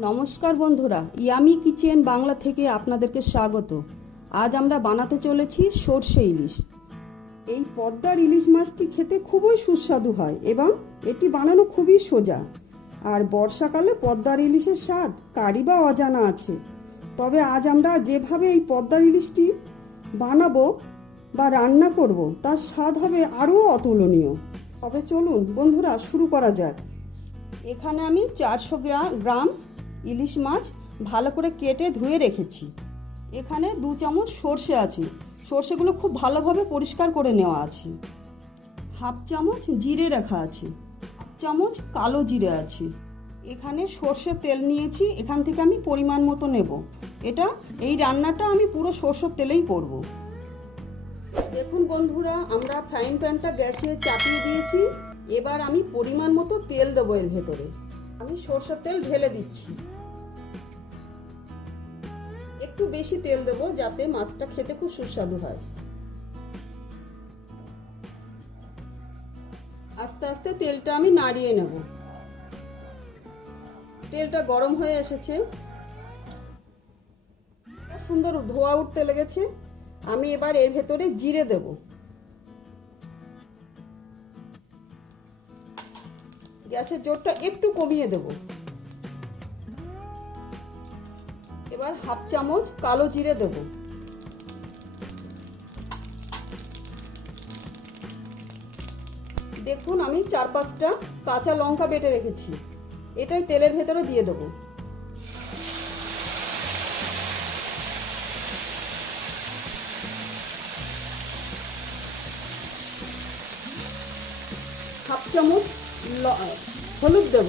নমস্কার বন্ধুরা, yummy kitchen Bangla থেকে আপনাদেরকে স্বাগত। আজ আমরা বানাতে চলেছি সর্ষে ইলিশ। এই পদ্মার ইলিশ মাছটি খেতে খুবই সুস্বাদু হয় এবং এটি বানানো খুবই সোজা। আর বর্ষাকালে পদ্মার ইলিশের স্বাদ কারই বা অজানা আছে। তবে আজ আমরা যেভাবে এই পদ্মার ইলিশটি বানাবো বা রান্না করব, তার স্বাদ হবে আরও অতুলনীয়। তবে চলুন বন্ধুরা, শুরু করা যাক। এখানে আমি 400 গ্রাম ইলিশ মাছ ভালো করে কেটে ধুয়ে রেখেছি। এখানে 2 চামচ সর্ষে আছে, সর্ষেগুলো খুব ভালোভাবে পরিষ্কার করে নেওয়া আছে। হাফ চামচ জিরে রাখা আছে, হাফ চামচ কালো জিরে আছে। এখানে সর্ষের তেল নিয়েছি, এখান থেকে আমি পরিমাণ মতো নেব। এই রান্নাটা আমি পুরো সর্ষের তেলেই করব। দেখুন বন্ধুরা, আমরা ফ্রাইং প্যানটা গ্যাসে চাপিয়ে দিয়েছি। এবার আমি পরিমাণ মতো তেল দেবো এর ভেতরে। আমি সর্ষের তেল ঢেলে দিচ্ছি। একটু বেশি তেল দেবো যাতে মাছটা খেতে খুব সুস্বাদু হয়। আস্তে আস্তে তেলটা আমি নাড়িয়ে নেব। তেলটা গরম হয়ে এসেছে, সুন্দর ধোঁয়া উঠতে লেগেছে। আমি এবার এর ভেতরে জিরে দেব। গ্যাসের জোরটা একটু কমিয়ে দেব। এবার হাফ চামচ কালো জিরে দেব। দেখুন, আমি 4-5টা কাঁচা লঙ্কা বেটে রেখেছি, এটাই তেলের ভেতরে দিয়ে দেব। হাফ চামচ হলুদ দেব।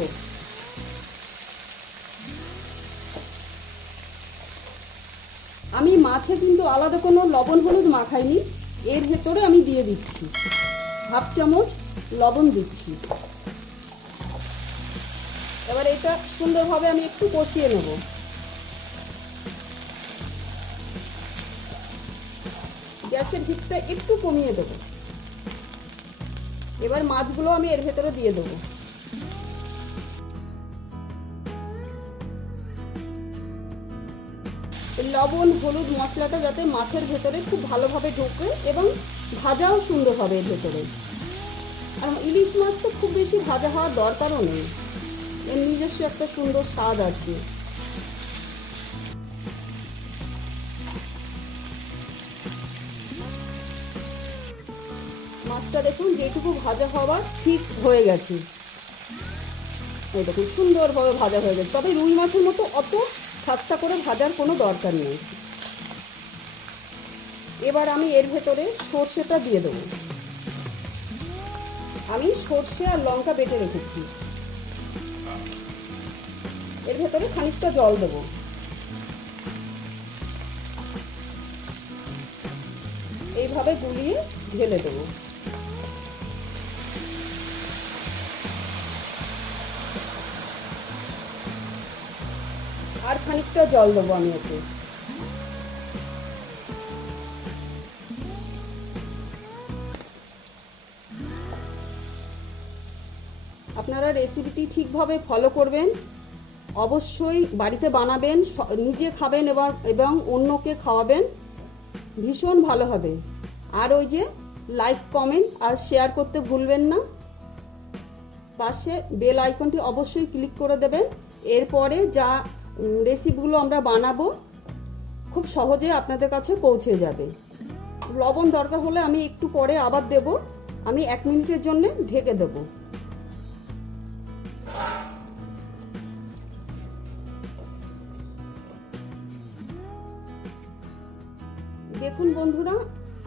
আমি মাছে কিন্তু আলাদা কোনো লবণ হলুদ মাখাইনি, এর ভেতরে আমি দিয়ে দিচ্ছি। হাফ চামচ লবণ দিচ্ছি। এবার এটা সুন্দরভাবে আমি একটু কষিয়ে নেব। গ্যাসের হিটটা একটু কমিয়ে দেব। এবার মাছগুলো আমি এর ভেতরে দিয়ে দেবো। লবণ হলুদ মশলাটা যাতে মাছের ভেতরে খুব ভালোভাবে ঢোকে এবং ভাজাও সুন্দর হবে এর ভেতরে। আর ইলিশ মাছ তো খুব বেশি ভাজা হওয়ার দরকারও নেই, এর নিজস্ব একটা সুন্দর স্বাদ আছে। মাছটা দেখুন যেটুকু ভাজা হওয়ার ঠিক হয়ে গেছে। এই দেখুন সুন্দরভাবে ভাজা হয়ে গেছে। তবে রুই মাছের মতো অত খাস্তা করে ভাজার কোনো দরকার নেই। এবার আমি এর ভেতরে সর্ষেটা দিয়ে দেবো। আমি সর্ষে আর লঙ্কা বেটে রেখেছি, এর ভেতরে খানিকটা জল দেবো। এইভাবে গুলিয়ে ঢেলে দেবো। আর খানিকটা জল দেবো আমি এতে। আপনারা রেসিপিটি ঠিকভাবে ফলো করবেন, অবশ্যই বাড়িতে বানাবেন, নিজে খাবেন এবং অন্যকে খাওয়াবেন, ভীষণ ভালো হবে। আর ওই যে লাইক কমেন্ট আর শেয়ার করতে ভুলবেন না। পাশে বেল আইকনটি অবশ্যই ক্লিক করে দেবেন। এরপরে যা রেসিপিগুলো আমরা বানাবো খুব সহজে আপনাদের কাছে পৌঁছে যাবে। লবণ দরকার হলে আমি একটু পরে আবার দেব। আমি 1 মিনিটের জন্য ঢেকে দেব। দেখুন বন্ধুরা,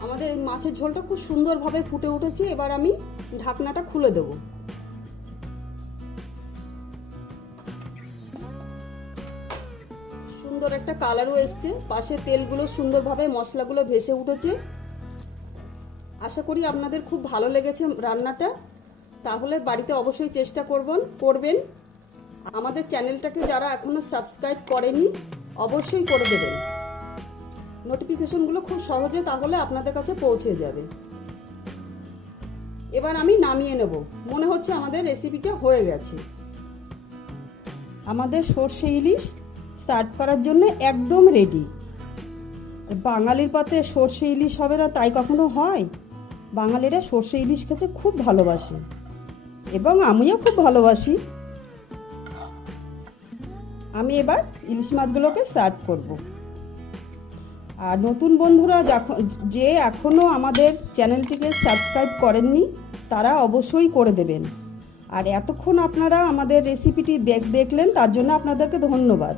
আমাদের এই মাছের ঝোলটা খুব সুন্দরভাবে ফুটে উঠেছে। এবার আমি ঢাকনাটা খুলে দেব। সুন্দর একটা কালারও এসছে, পাশে তেলগুলো সুন্দরভাবে মশলাগুলো ভেসে উঠেছে। আশা করি আপনাদের খুব ভালো লেগেছে রান্নাটা। তাহলে বাড়িতে অবশ্যই চেষ্টা করবেন। আমাদের চ্যানেলটাকে যারা এখনো সাবস্ক্রাইব করেনি অবশ্যই করে দেবেন। নোটিফিকেশনগুলো খুব সহজে তাহলে আপনাদের কাছে পৌঁছে যাবে। এবার আমি নামিয়ে নেব। মনে হচ্ছে আমাদের রেসিপিটা হয়ে গেছে। আমাদের সর্ষে ইলিশ সার্ভ করার জন্য একদম রেডি। বাঙালির পাতে সর্ষে ইলিশ হবে না তাই কখনো হয়? বাঙালিরা সর্ষে ইলিশ খেতে খুব ভালোবাসে এবং আমিও খুব ভালোবাসি। আমি এবার ইলিশ মাছগুলোকে সার্ভ করব। আর নতুন বন্ধুরা যে এখনও আমাদের চ্যানেলটিকে সাবস্ক্রাইব করেননি তারা অবশ্যই করে দেবেন। আর এতক্ষণ আপনারা আমাদের রেসিপিটি দেখলেন, তার জন্য আপনাদেরকে ধন্যবাদ।